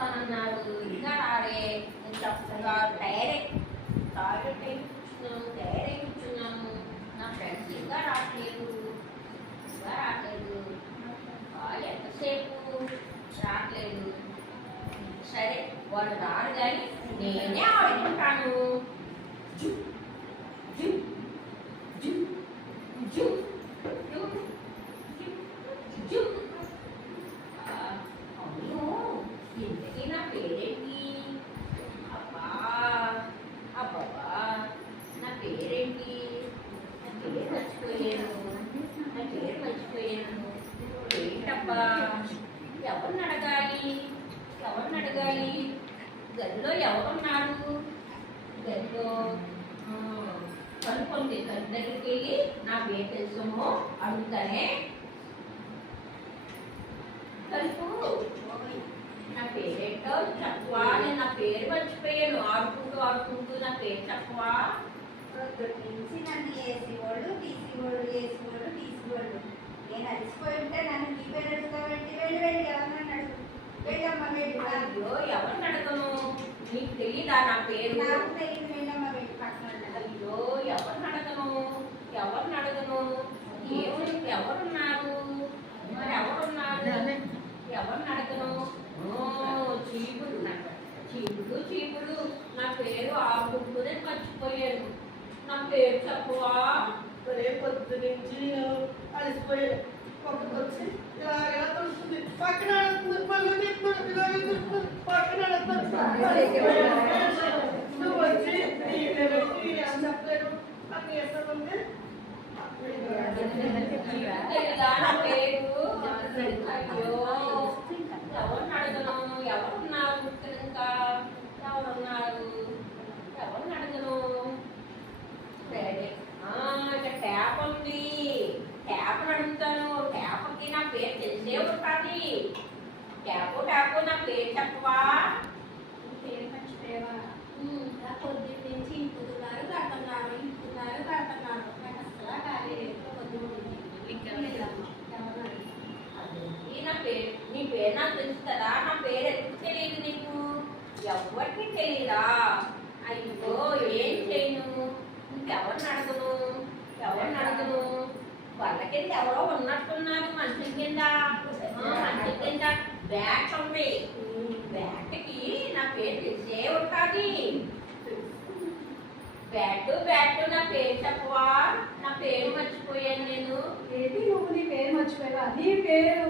వస్తానన్నారు, ఇంకా రాలే. నేను చక్కగా టాయిలెట్ అయి కూర్చున్నాను. నా ఫ్రెండ్స్ ఇంకా రావట్లేదు. ఎంతసేపు రావట్లేదు. సరే వాళ్ళు రారు కానీ నేనే ఆడుకుంటాను. అవును, ఇంతకీ నా పేరేంటి? అబ్బా అబ్బబ్బా, నా పేరేంటి? నా పేరు మర్చిపోయాను. ఏంటబ్బా, ఎవరిని అడగాలి? గదిలో ఎవరున్నారు? గదిలో కనుక్కోండి. గది దగ్గరికి వెళ్ళి నా పేరు తెలుసుమో అడుగుతానే. కలుపు, నా పేరేంటో చెప్పవా? నేను నా పేరు మర్చిపోయాను. ఆడుకుంటూ నా పేరు చెప్పవా? నుంచి నన్ను వేసేవాళ్ళు తీసేవాళ్ళు. నేను అలసిపోయి ఉంటే నన్ను నీ పేరు అడుగుతావంటే వెళ్ళి ఎవరన్నా అడుగు. వెళ్ళమ్మా వెళ్ళు. అయ్యో, ఎవరిని అడగను? నీకు తెలియదా నా పేరు? నాకు తెలియదు. వెళ్ళమ్మా వెళ్ళు పక్కన. అయ్యో, ఎవరిని అడగను? ఎవరున్నారు? మరి ఎవరిని అడగను? చీపుడు, నా పేరు ఆడుకుంటూనే మర్చిపోయాను. నా పేరు చెప్పవా? పొద్దు నుంచి అలసిపోయాను. పక్కకొచ్చి ఇలాగా తెలుస్తుంది. పక్కన నువ్వు వచ్చి చెప్పలేను అని చేస్తామంటే నా పేరు. అయ్యో, ఎవరిని అడగను? ఎవరున్నారు? ఇంకా ఎవరిని అడగను? సరే, ఇక్కడ ట్యాప్ ఉంది. ట్యాప్ అడుగుతాను. ట్యాప్కి నా పేరు తెలిసే ఉంటుంది. ట్యాప్ నా పేరు చెప్పవా? పేరు మర్చిపోయావా? నా పొద్దున్న నుంచి ఇంపుతున్నారు కడుతున్నారు. నాకు అసలు ఖాళీ నీ పేరు నాకు తెలుసు కదా. నా పేరు ఎందుకు తెలియదు నీకు? ఎవరికి తెలియదా? అయ్యో, ఏం చేయను? ఇంకెవరిని అడగను? వాళ్ళ కింద ఎవరో ఉన్నట్టున్నారు. మంచం కింద బ్యాట్ ఉంది. బ్యాట్కి నా పేరు తెలిసే ఉంటుంది. బ్యాట్ నా పేరు చెప్పవా? నా పేరు మర్చిపోయాను నేను. ఏంటి నువ్వు నీ పేరు మర్చిపోయావా? నీ పేరు